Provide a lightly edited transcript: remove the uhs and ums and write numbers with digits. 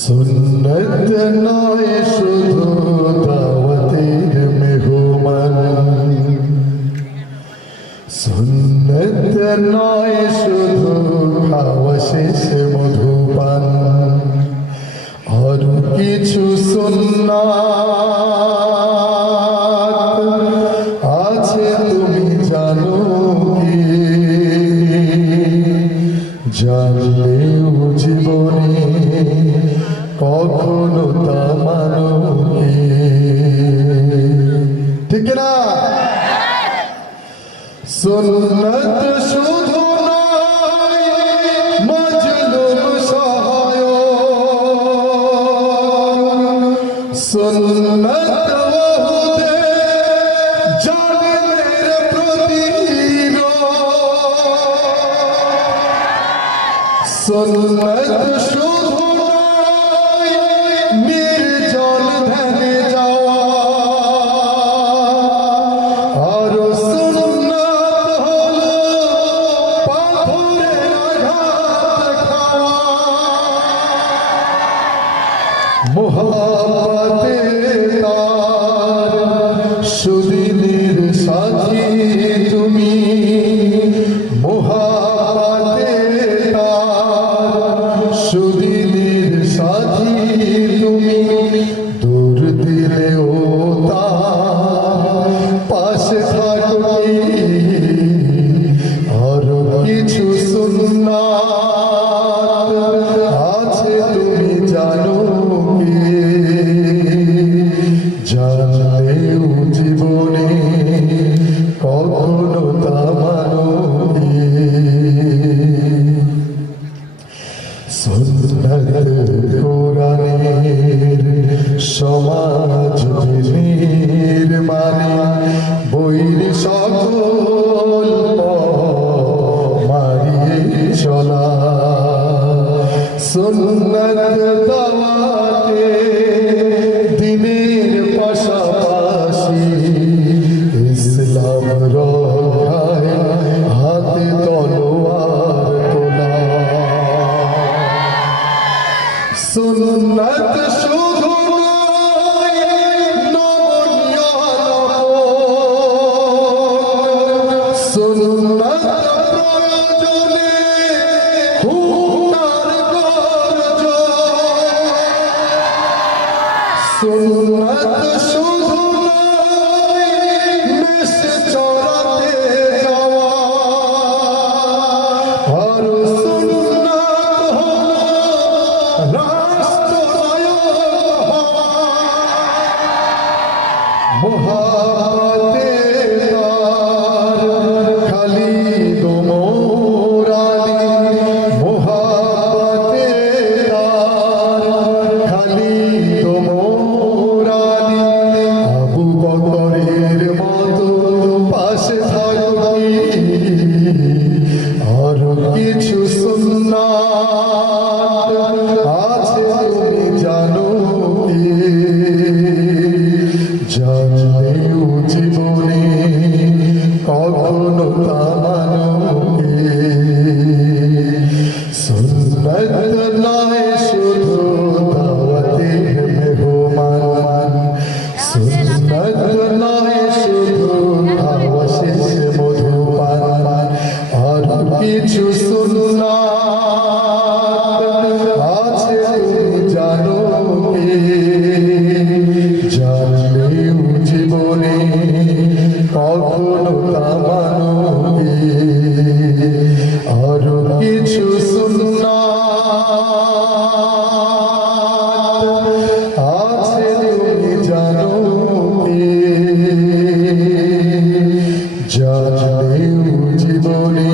সুন্নত নয় শুধু দাওয়াতের মেহমান, সুন্নত নয় শুধু খাওয়া শেষে মধুপান, আর কিছু সুন্নাত আছে তুমি জানো কি? জানলেও জীবনে কখনো তা মানো কি? ঠিক না? সুন্নাত শুধু নয় মাজলুম সহায়ক, সুন্নাত ওহুদে জালিমের প্রতিরোধ, সুন্নাত শুধু নয় নির্জল ধ্যানে যাওয়া, আর সুন্নাত হলো পাথরের আঘাত খাওয়া। মোহাব্বতে তার সুদিনের সাথী তুমি, মোহাব্বতে তার সুদিনের সাথী তুমি, দূর দিলেও তার পাশে থাকো কি? আর কিছু সুন্নাত আছে তুমি জানো কি? জানলেও জীবনে কখনো তা মানো কি? সুন্নাত কোরআনের সমাজ বিধির মানে, বৈর সকল মারিয়ে চলা, সুন্নাত দাওয়াতে দিনের পাশাপাশি ইসলাম রক্ষায় হাতে তলোয়ার তোলা। সুন্নাত শুধু নয় নমনীয়, সুন্নাত প্রয়োজনে হুঙ্কার গর্জন, সুন্নাত শুধু নয় মেষ চড়াতে যাওয়া, আর সুন্নাত হলো রাষ্ট্রনায়ক হওয়া। মোহাব্বতে তার খালিদ ওমর আলী, মোহাব্বতে তার খালিদ ওমর আলী, আবু বকরের মতো পাশে থাকো কি? আর কিছু সুন্নাত আছে তুমি জানো কি? জানলেও জীবনে কখনো তা মানো কি? সুন্নাত নয় শুধু দাওয়াতের মেহমান, সুন্নাত নয় শুধু খাওয়া শেষে মধুপান, আর কিছু সুন্নাত আছে তুমি জানো কি? জানলেও জীবনে কখনো তা মানো কি? আর কিছু সুন্নাত আছে তুমি জানো কি? জানলেও জীবনে